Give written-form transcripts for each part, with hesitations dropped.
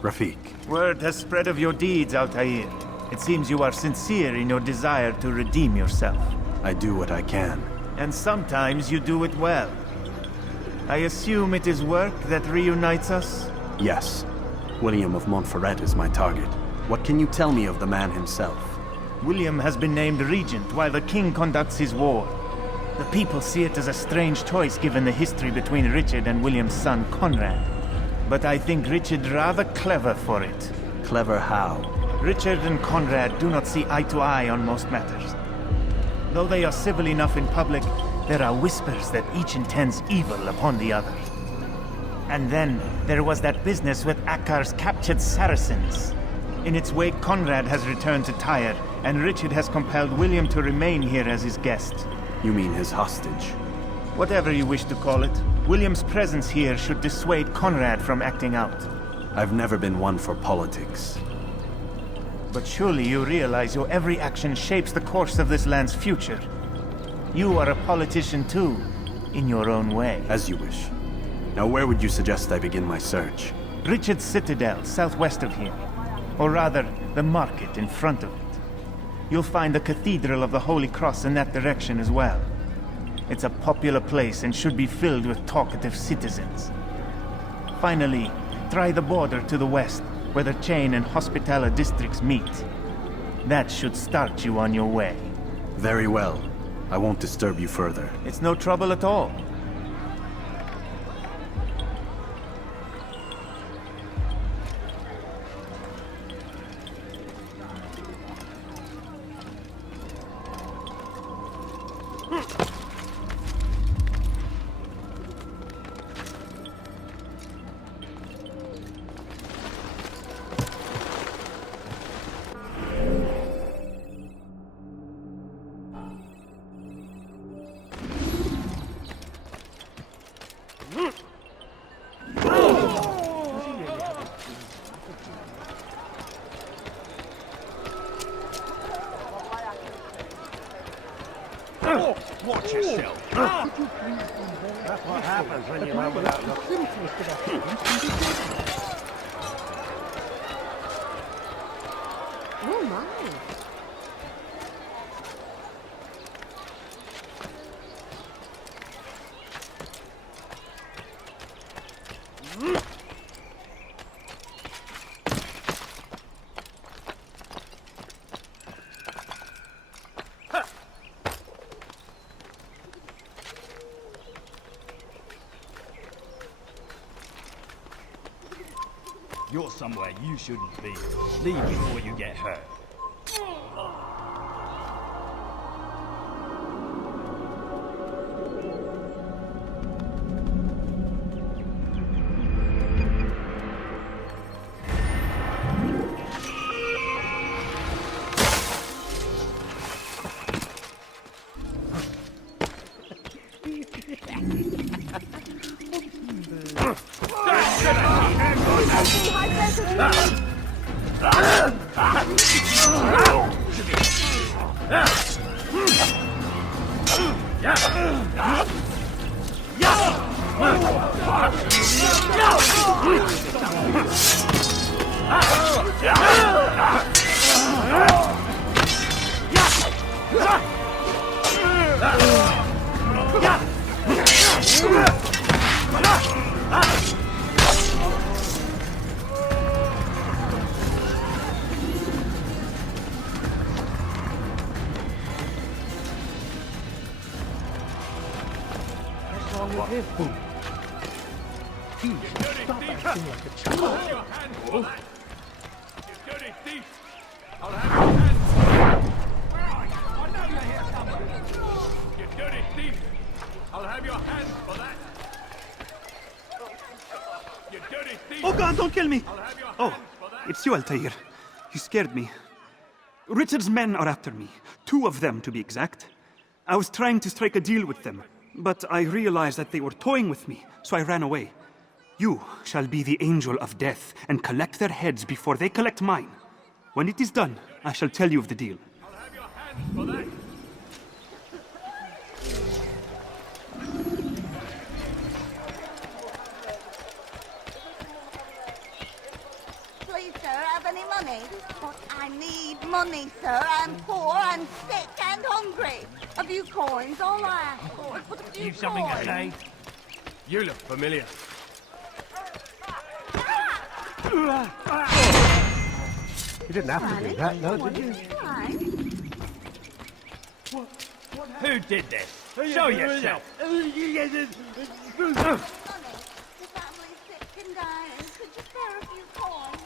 Rafik. Word has spread of your deeds, Altair. It seems you are sincere in your desire to redeem yourself. I do what I can. And sometimes you do it well. I assume it is work that reunites us? Yes. William of Montferrat is my target. What can you tell me of the man himself? William has been named regent while the king conducts his war. The people see it as a strange choice given the history between Richard and William's son Conrad. But I think Richard rather clever for it. Clever how? Richard and Conrad do not see eye to eye on most matters. Though they are civil enough in public, there are whispers that each intends evil upon the other. And then, there was that business with Akkar's captured Saracens. In its wake, Conrad has returned to Tyre, and Richard has compelled William to remain here as his guest. You mean his hostage? Whatever you wish to call it, William's presence here should dissuade Conrad from acting out. I've never been one for politics. But surely you realize your every action shapes the course of this land's future. You are a politician too, in your own way. As you wish. Now where would you suggest I begin my search? Richard's Citadel, southwest of here. Or rather, the market in front of it. You'll find the Cathedral of the Holy Cross in that direction as well. It's a popular place and should be filled with talkative citizens. Finally, try the border to the west, where the Chain and Hospitaller districts meet. That should start you on your way. Very well. I won't disturb you further. It's no trouble at all. Watch yourself. That's what happens when you run without looking. Oh my. You're somewhere you shouldn't be. Leave before you get hurt. Oh God, don't kill me! Oh, it's you, Altair. You scared me. Richard's men are after me. 2 of them, to be exact. I was trying to strike a deal with them, but I realized that they were toying with me, so I ran away. You shall be the angel of death and collect their heads before they collect mine. When it is done, I shall tell you of the deal. I'll have your hands for that. any money? But I need money, sir. I'm poor and sick and hungry. A few coins, all I ask for is but a few You've something to coins. say? You look familiar. You didn't have to do that, though, did you? Fine. Who did this? Show yourself. Money. The family's sick and dying. Could you spare a few coins?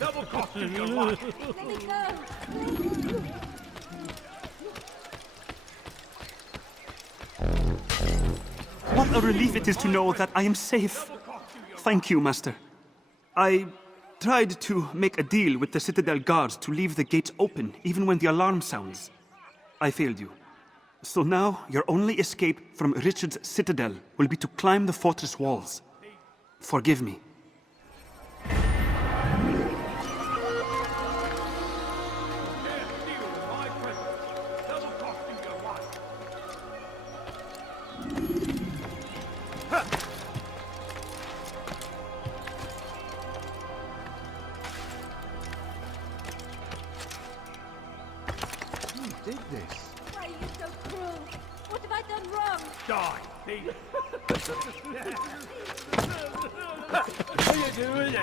Double costing your life. Let me go. What a relief it is to know that I am safe. Thank you, Master. I tried to make a deal with the Citadel guards to leave the gates open even when the alarm sounds. I failed you. So now your only escape from Richard's Citadel will be to climb the fortress walls. Forgive me. Did this? Why are you so cruel? What have I done wrong? Die, thief. What are you doing?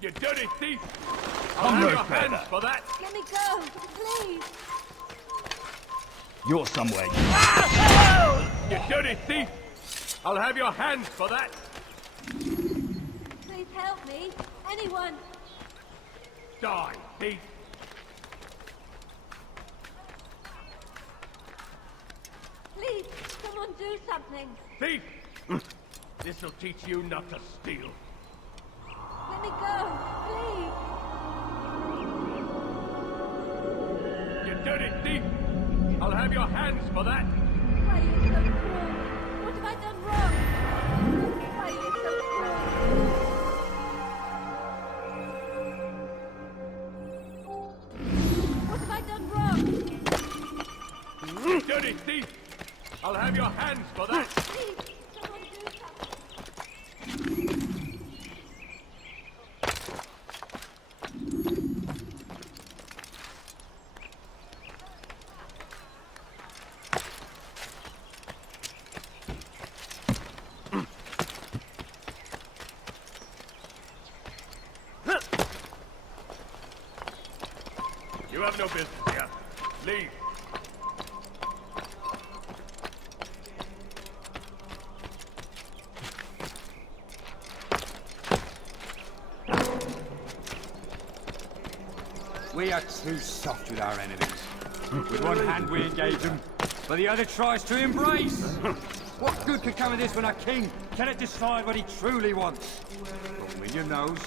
You dirty thief! I'll have your hands for that! Let me go, please. You're somewhere. You dirty thief! I'll have your hands for that! Please help me. Anyone. Die, thief! Please, someone do something. Thief! This'll teach you not to steal. Let me go, please. You dirty thief! I'll have your hands for that! Why are you so cruel? What have I done wrong? Why are you so cruel? What have I done wrong? You dirty thief! I'll have your hands for that! Please, someone do something. You have no business here. Leave. We are too soft with our enemies. With one hand we engage them, but the other tries to embrace. What good could come of this when our king cannot decide what he truly wants? But William knows.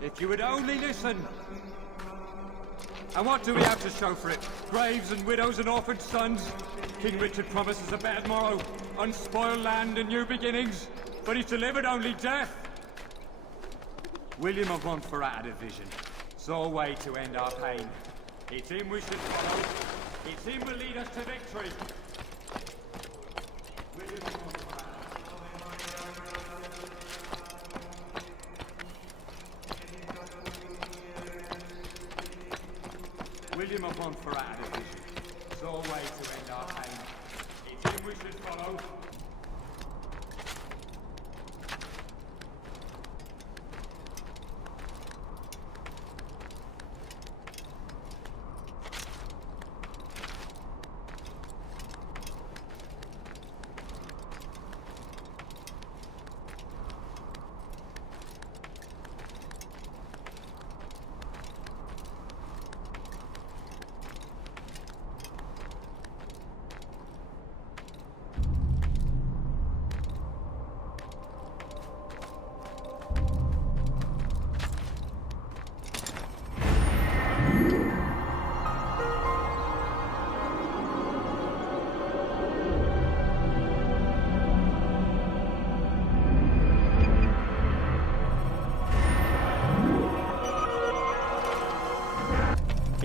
If you would only listen. And what do we have to show for it? Graves and widows and orphaned sons? King Richard promises a better morrow, unspoiled land and new beginnings, but he's delivered only death. William of Montferrat had a vision. Saw a way to end our pain. It's him we should follow. It's him will lead us to victory. William of Montferrat. William of Montferrat had a vision. Saw a way to end our pain. It's him we should follow.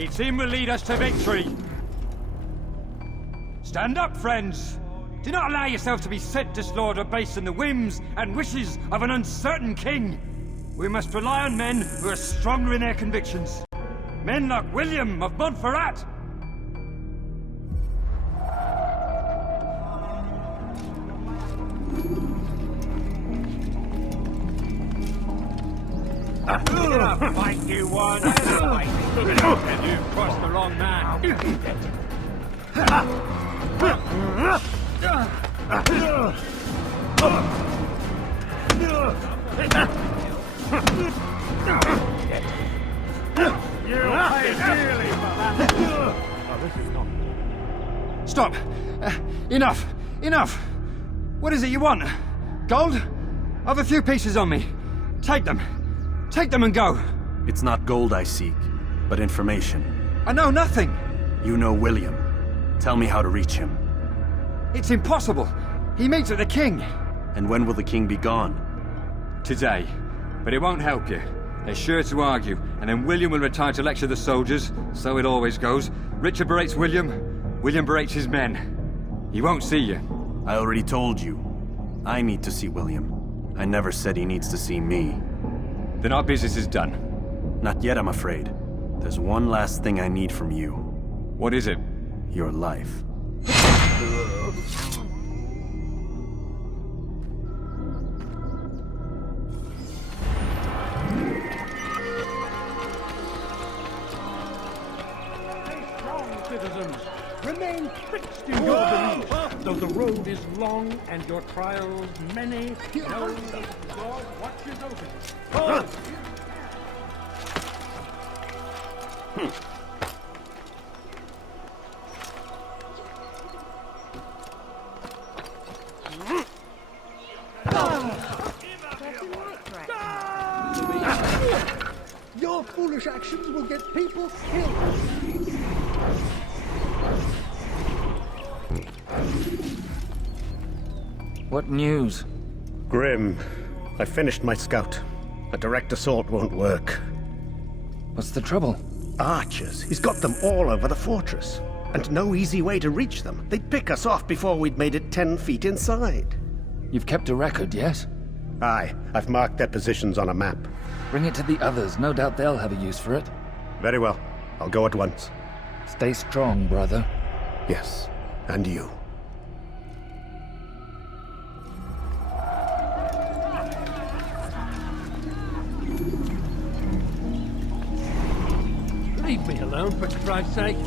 It's him will lead us to victory. Stand up, friends. Do not allow yourself to be sent to slaughter based on the whims and wishes of an uncertain king. We must rely on men who are stronger in their convictions. Men like William of Montferrat. Fight you one. Fight. And you've crossed the wrong man. Stop! Enough! Enough! What is it you want? Gold? I've a few pieces on me. Take them. Take them and go. It's not gold I seek, but information. I know nothing. You know William. Tell me how to reach him. It's impossible. He meets with the king. And when will the king be gone? Today. But it won't help you. They're sure to argue, and then William will retire to lecture the soldiers. So it always goes. Richard berates William. William berates his men. He won't see you. I already told you. I need to see William. I never said he needs to see me. Then our business is done. Not yet, I'm afraid. There's one last thing I need from you. What is it? Your life. Citizens, remain fixed in your beliefs, though the road is long and your trials many. Know that God watches over you. Your foolish actions will get people killed. What news? Grim, I finished my scout. A direct assault won't work. What's the trouble? Archers. He's got them all over the fortress. And no easy way to reach them. They'd pick us off before we'd made it 10 feet inside. You've kept a record, yes? Aye, I've marked their positions on a map. Bring it to the others. No doubt they'll have a use for it. Very well. I'll go at once. Stay strong, brother. Yes, and you. Leave me alone, for Christ's sake.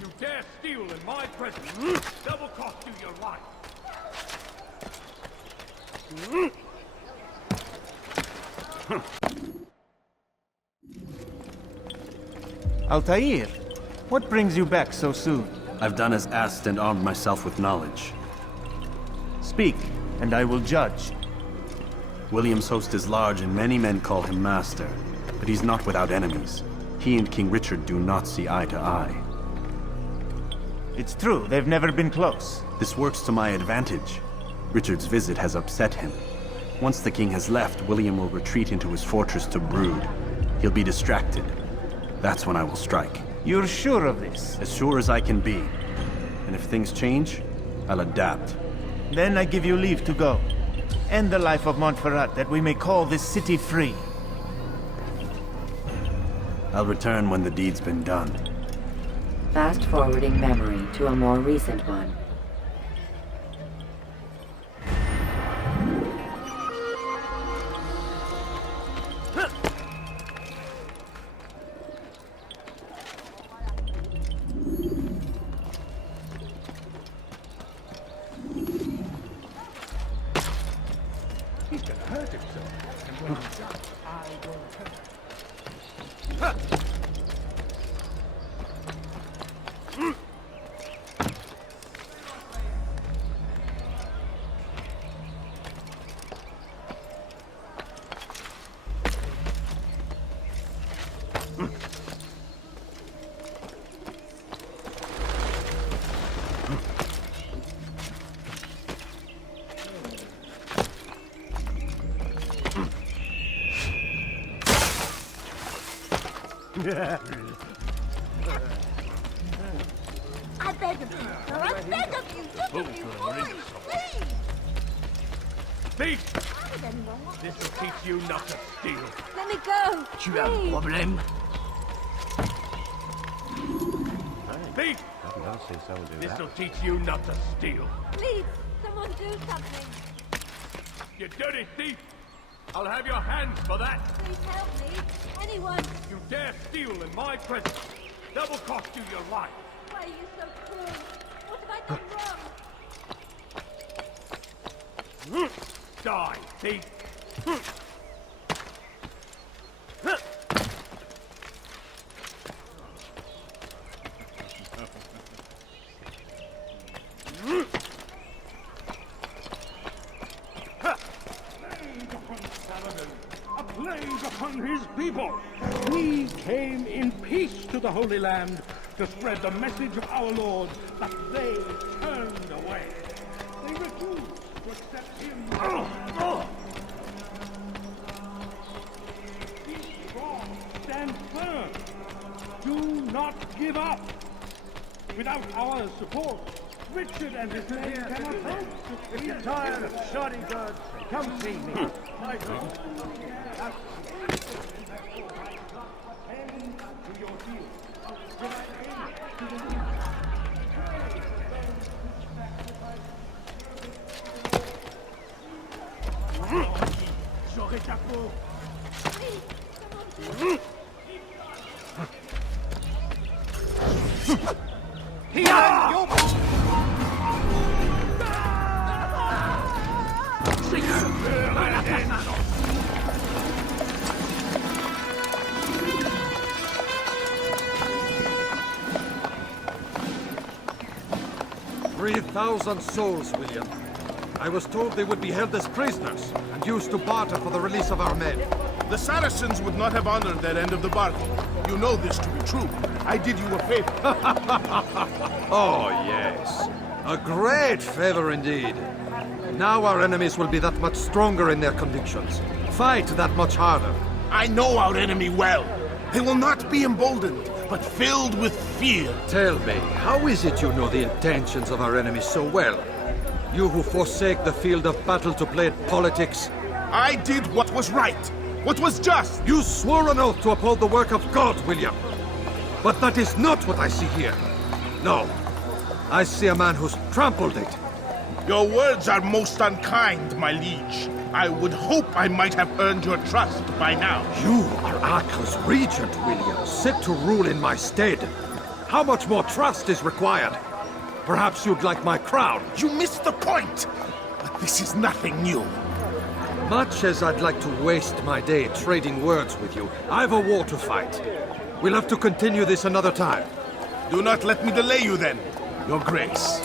You dare steal in my presence. Double cost you your life. Altair, what brings you back so soon? I've done as asked and armed myself with knowledge. Speak, and I will judge. William's host is large and many men call him master, but he's not without enemies. He and King Richard do not see eye to eye. It's true, they've never been close. This works to my advantage. Richard's visit has upset him. Once the king has left, William will retreat into his fortress to brood. He'll be distracted. That's when I will strike. You're sure of this? As sure as I can be. And if things change, I'll adapt. Then I give you leave to go. End the life of Montferrat, that we may call this city free. I'll return when the deed's been done. Fast-forwarding memory to a more recent one. sir. And when he does, I will help him. I beg of you, sir, I beg of you, just a few coins, please! Thief! How would anyone want This will teach you not to steal. Let me go, please! Problem? Thief! This will teach you not to steal. Please, someone do something. You dirty thief! I'll have your hands for that! Please help me. Anyone. You dare steal in my presence! That will cost you your life! Why are you so cruel? What have I done wrong? Die, thief! A plague upon his people! We came in peace to the Holy Land to spread the message of our Lord, but they turned away. They refused to accept him. Be strong, stand firm. Do not give up. Without our support, Richard and his men cannot hope to be tired of shoddy birds. Come see me. My God. To your heel. J'aurai ta peau. $3,000 souls, William. I was told they would be held as prisoners and used to barter for the release of our men. The Saracens would not have honored their end of the bargain. You know this to be true. I did you a favor. Oh, yes. A great favor indeed. Now our enemies will be that much stronger in their convictions. Fight that much harder. I know our enemy well. They will not be emboldened, but filled with fear. Tell me, how is it you know the intentions of our enemies so well? You who forsake the field of battle to play at politics? I did what was right, what was just. You swore an oath to uphold the work of God, William. But that is not what I see here. No. I see a man who's trampled it. Your words are most unkind, my liege. I would hope I might have earned your trust by now. You are Acre's regent, William, set to rule in my stead. How much more trust is required? Perhaps you'd like my crown. You missed the point! But this is nothing new. Much as I'd like to waste my day trading words with you, I've a war to fight. We'll have to continue this another time. Do not let me delay you then, Your Grace.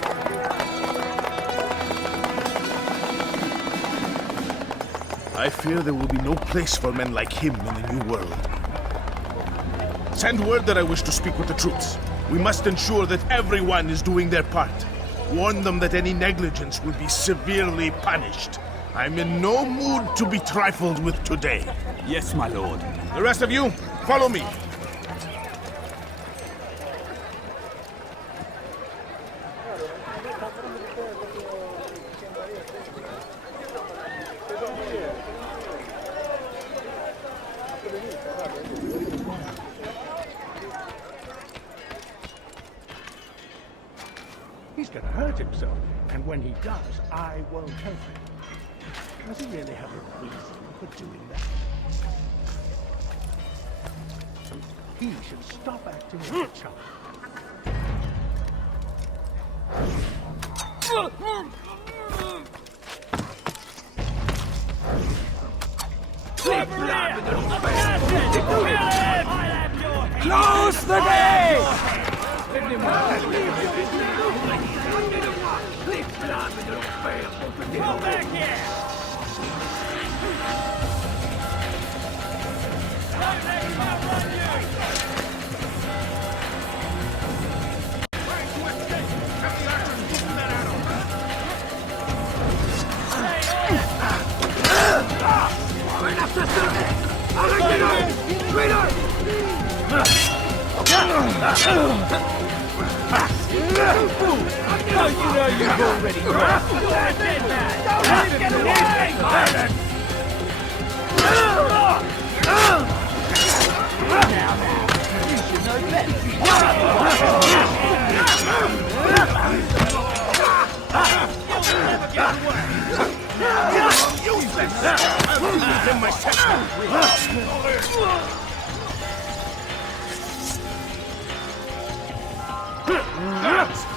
I fear there will be no place for men like him in the New World. Send word that I wish to speak with the troops. We must ensure that everyone is doing their part. Warn them that any negligence will be severely punished. I'm in no mood to be trifled with today. Yes, my lord. The rest of you, follow me. He's going to hurt himself, and when he does, I won't help him. Does he really have a reason for doing that? He should stop acting like a child. Close the gate! Come back here!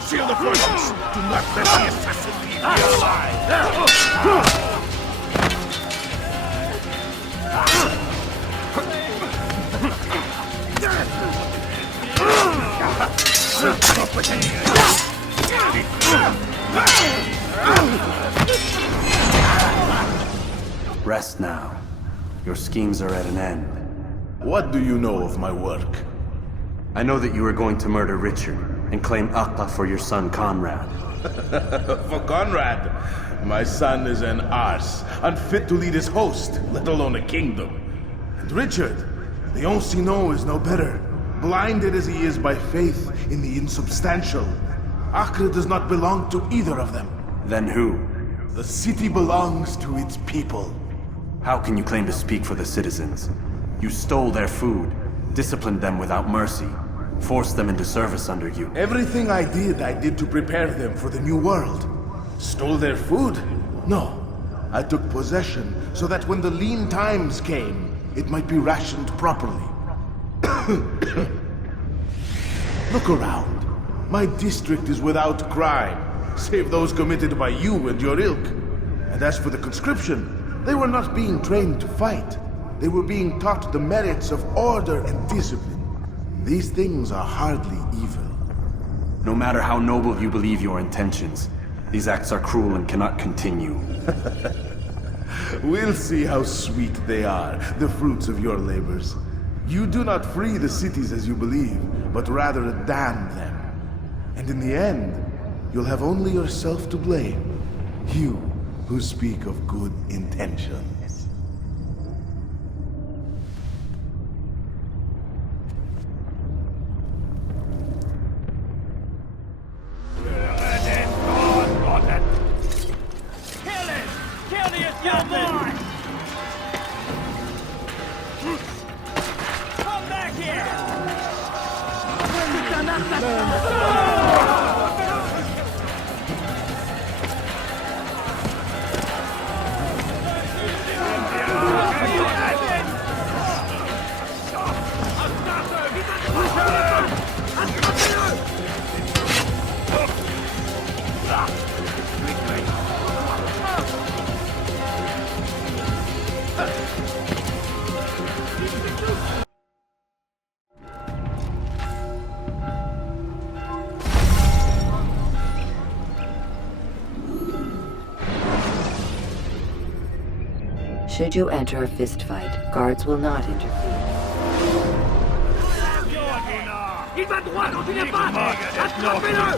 Seal the fortress! Do not let the assassin leave me alive! Rest now. Your schemes are at an end. What do you know of my work? I know that you are going to murder Richard and claim Akla for your son Conrad. For Conrad, my son is an arse, unfit to lead his host, let alone a kingdom. And Richard, the Ancien is no better, blinded as he is by faith in the insubstantial. Acre does not belong to either of them. Then who? The city belongs to its people. How can you claim to speak for the citizens? You stole their food, disciplined them without mercy, forced them into service under you. Everything I did to prepare them for the new world. Stole their food? No. I took possession so that when the lean times came, it might be rationed properly. Look around. My district is without crime, save those committed by you and your ilk. And as for the conscription, they were not being trained to fight. They were being taught the merits of order and discipline. These things are hardly evil. No matter how noble you believe your intentions, these acts are cruel and cannot continue. We'll see how sweet they are, the fruits of your labors. You do not free the cities as you believe, but rather damn them. And in the end, you'll have only yourself to blame. You who speak of good intentions. Should you enter a fistfight, guards will not interfere. Il va droit quand tu n'es pas! Attrapez-le!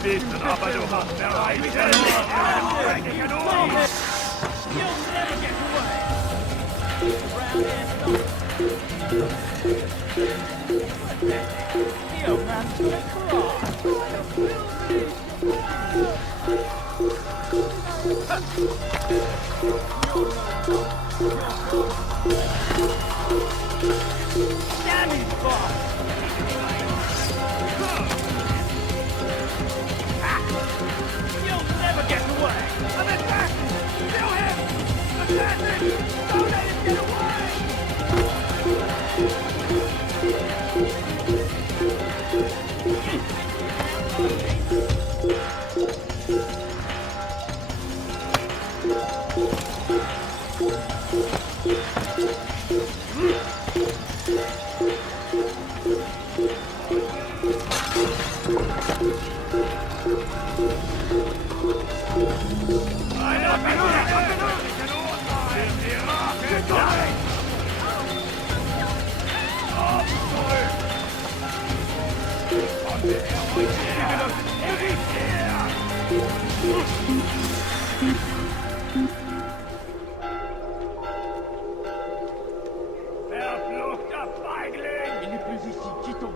Verfluchter Feigling! Il n'est plus ici, quittons!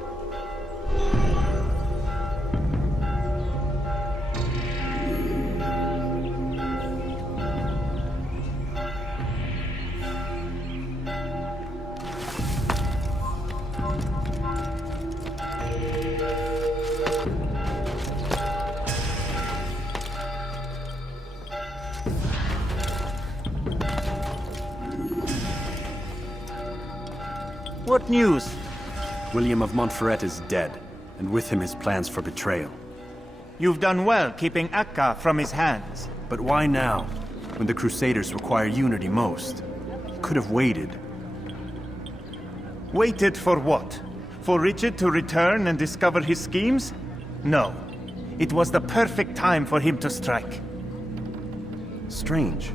What news? William of Montferrat is dead, and with him his plans for betrayal. You've done well keeping Akka from his hands. But why now, when the Crusaders require unity most? You could have waited. Waited for what? For Richard to return and discover his schemes? No. It was the perfect time for him to strike. Strange.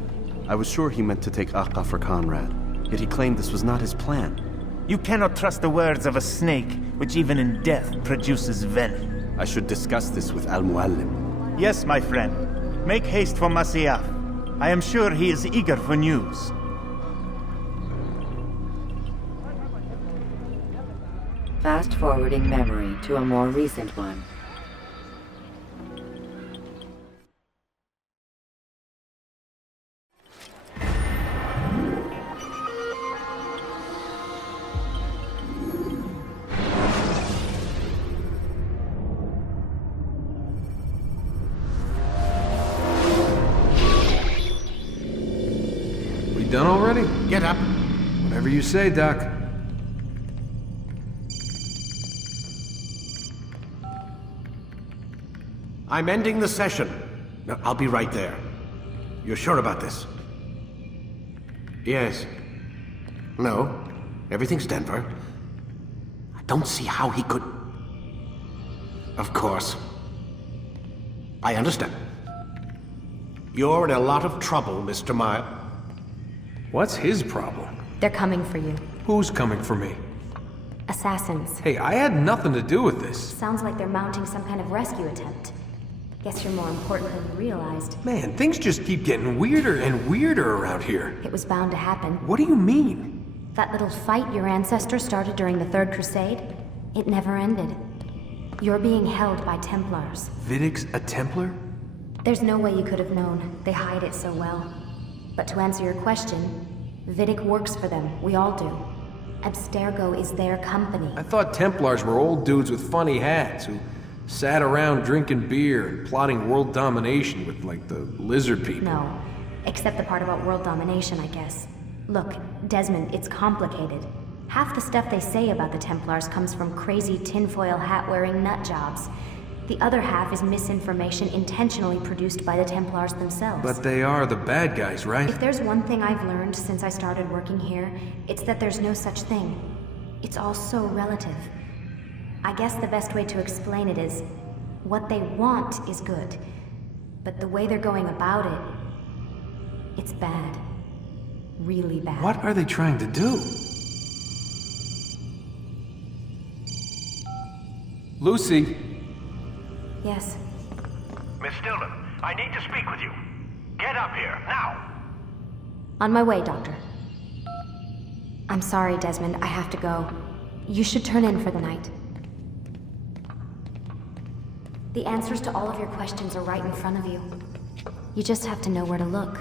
I was sure he meant to take Akka for Conrad, yet he claimed this was not his plan. You cannot trust the words of a snake, which even in death produces venom. I should discuss this with Al-Muallim. Yes, my friend. Make haste for Masyaf. I am sure he is eager for news. Fast-forwarding memory to a more recent one. Done already? Get up. Whatever you say, Doc. I'm ending the session. No, I'll be right there. You're sure about this? Yes. No. Everything's Denver. I don't see how he could... Of course. I understand. You're in a lot of trouble, Mr. Mile. What's his problem? They're coming for you. Who's coming for me? Assassins. Hey, I had nothing to do with this. Sounds like they're mounting some kind of rescue attempt. Guess you're more important than you realized. Man, things just keep getting weirder and weirder around here. It was bound to happen. What do you mean? That little fight your ancestors started during the Third Crusade, it never ended. You're being held by Templars. Vidic's a Templar? There's no way you could have known. They hide it so well. But to answer your question, Vidic works for them. We all do. Abstergo is their company. I thought Templars were old dudes with funny hats who sat around drinking beer and plotting world domination with, like, the lizard people. No. Except the part about world domination, I guess. Look, Desmond, it's complicated. Half the stuff they say about the Templars comes from crazy tinfoil hat-wearing nut jobs. The other half is misinformation intentionally produced by the Templars themselves. But they are the bad guys, right? If there's one thing I've learned since I started working here, it's that there's no such thing. It's all so relative. I guess the best way to explain it is, what they want is good. But the way they're going about it, it's bad. Really bad. What are they trying to do? Lucy! Yes. Miss Stillman, I need to speak with you. Get up here, now! On my way, Doctor. I'm sorry, Desmond. I have to go. You should turn in for the night. The answers to all of your questions are right in front of you. You just have to know where to look.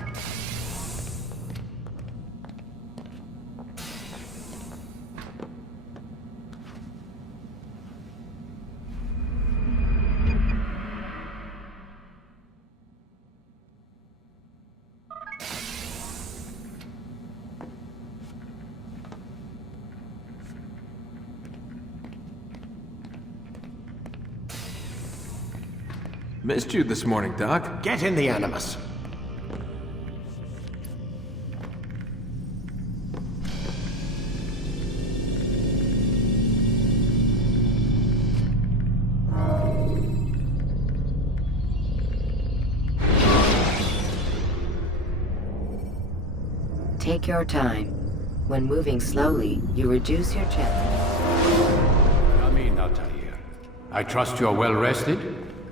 Missed you this morning, Doc. Get in the Animus. Take your time. When moving slowly, you reduce your chance. Come in, Altair. I trust you are well rested?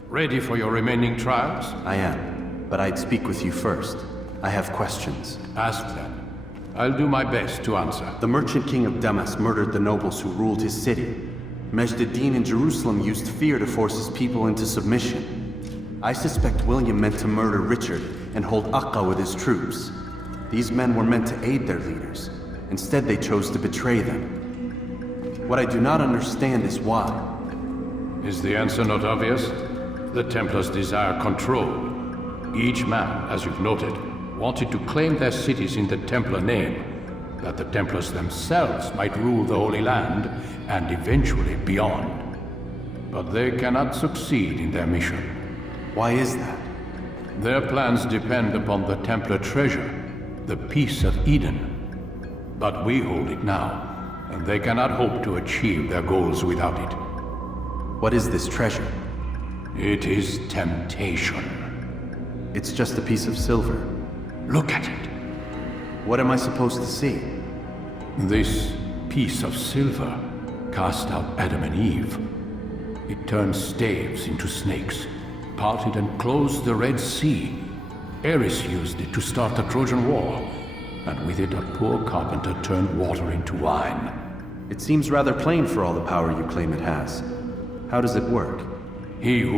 Ready for your remaining trials? I am, but I'd speak with you first. I have questions. Ask them. I'll do my best to answer. The merchant king of Damas murdered the nobles who ruled his city. Majd ad-Din in Jerusalem used fear to force his people into submission. I suspect William meant to murder Richard and hold Aqqa with his troops. These men were meant to aid their leaders. Instead, they chose to betray them. What I do not understand is why. Is the answer not obvious? The Templars desire control. Each man, as you've noted, wanted to claim their cities in the Templar name, that the Templars themselves might rule the Holy Land and eventually beyond. But they cannot succeed in their mission. Why is that? Their plans depend upon the Templar treasure, the Peace of Eden. But we hold it now, and they cannot hope to achieve their goals without it. What is this treasure? It is temptation. It's just a piece of silver. Look at it. What am I supposed to see? This piece of silver cast out Adam and Eve. It turned staves into snakes, parted and closed the Red Sea. Ares used it to start the Trojan War, and with it a poor carpenter turned water into wine. It seems rather plain for all the power you claim it has. How does it work? He who